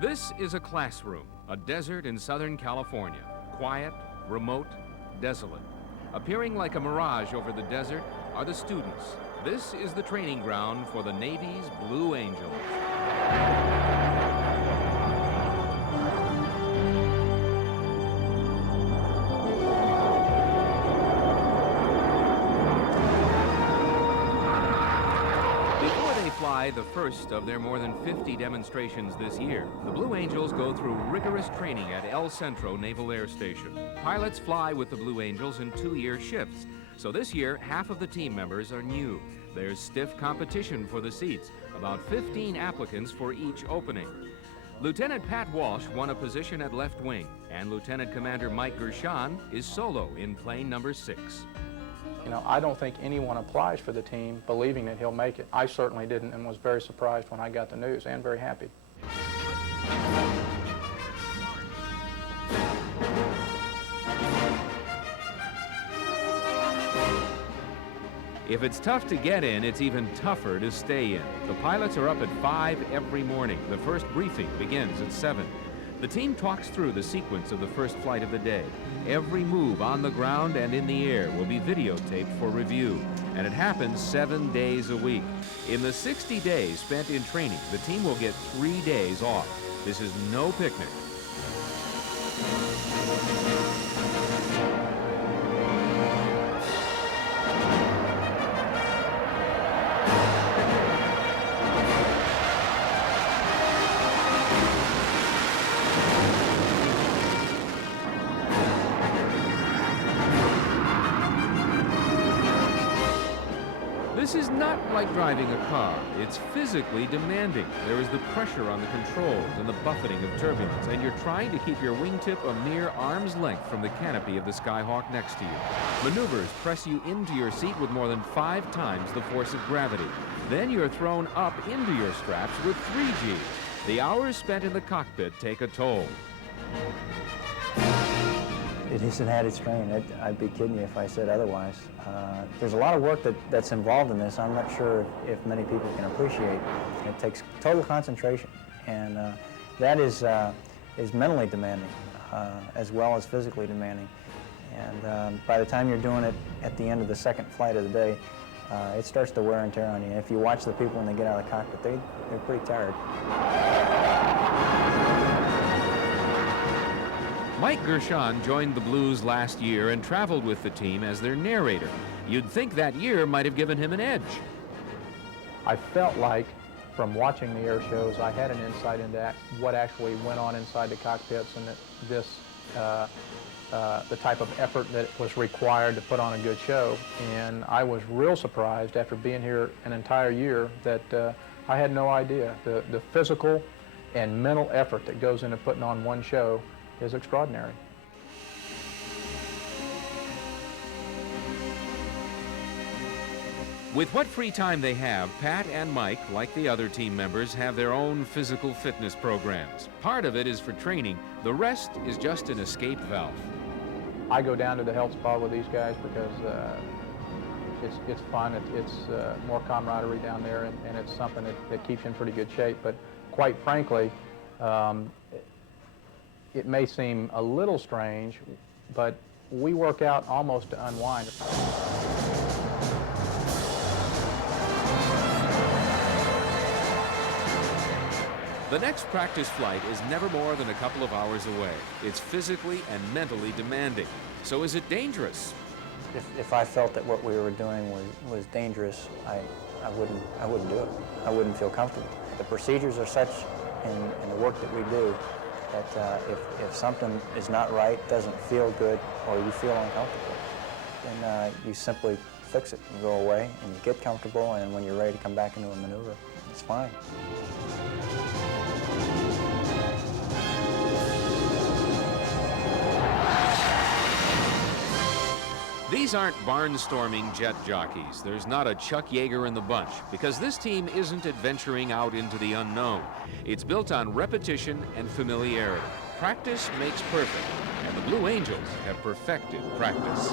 This is a classroom, a desert in Southern California. Quiet, remote, desolate. Appearing like a mirage over the desert are the students. This is the training ground for the Navy's Blue Angels. The first of their more than 50 demonstrations this year, the Blue Angels go through rigorous training at El Centro Naval Air Station. Pilots fly with the Blue Angels in 2-year shifts, so this year half of the team members are new. There's stiff competition for the seats, about 15 applicants for each opening. Lieutenant Pat Walsh won a position at left wing, and Lieutenant Commander Mike Gershon is solo in plane number 6. You know, I don't think anyone applies for the team believing that he'll make it. I certainly didn't, and was very surprised when I got the news, and very happy. If it's tough to get in, it's even tougher to stay in. The pilots are up at 5 every morning. The first briefing begins at 7. The team talks through the sequence of the first flight of the day. Every move on the ground and in the air will be videotaped for review, and it happens 7 days a week. In the 60 days spent in training, the team will get 3 days off. This is no picnic. This is not like driving a car. It's physically demanding. There is the pressure on the controls and the buffeting of turbulence, and you're trying to keep your wingtip a mere arm's length from the canopy of the Skyhawk next to you. Maneuvers press you into your seat with more than 5 times the force of gravity. Then you're thrown up into your straps with 3G. The hours spent in the cockpit take a toll. It isn't at its strain. I'd be kidding you if I said otherwise. There's a lot of work that's involved in this. I'm not sure if many people can appreciate. It takes total concentration, and that is mentally demanding as well as physically demanding. And by the time you're doing it at the end of the second flight of the day, it starts to wear and tear on you. If you watch the people when they get out of the cockpit, they're pretty tired. Mike Gershon joined the Blues last year and traveled with the team as their narrator. You'd think that year might have given him an edge. I felt like, from watching the air shows, I had an insight into what actually went on inside the cockpits, and that this, the type of effort that was required to put on a good show. And I was real surprised after being here an entire year that I had no idea. The physical and mental effort that goes into putting on one show is extraordinary. With what free time they have, Pat and Mike, like the other team members, have their own physical fitness programs. Part of it is for training. The rest is just an escape valve. I go down to the health spa with these guys because it's fun. It's more camaraderie down there, and it's something that keeps you in pretty good shape. But quite frankly, it may seem a little strange, but we work out almost to unwind. The next practice flight is never more than a couple of hours away. It's physically and mentally demanding. So is it dangerous? If I felt that what we were doing was dangerous, I wouldn't do it. I wouldn't feel comfortable. The procedures are such in the work that we do that if something is not right, doesn't feel good, or you feel uncomfortable, then you simply fix it. You go away and you get comfortable, and when you're ready to come back into a maneuver, it's fine. These aren't barnstorming jet jockeys. There's not a Chuck Yeager in the bunch, because this team isn't adventuring out into the unknown. It's built on repetition and familiarity. Practice makes perfect, and the Blue Angels have perfected practice.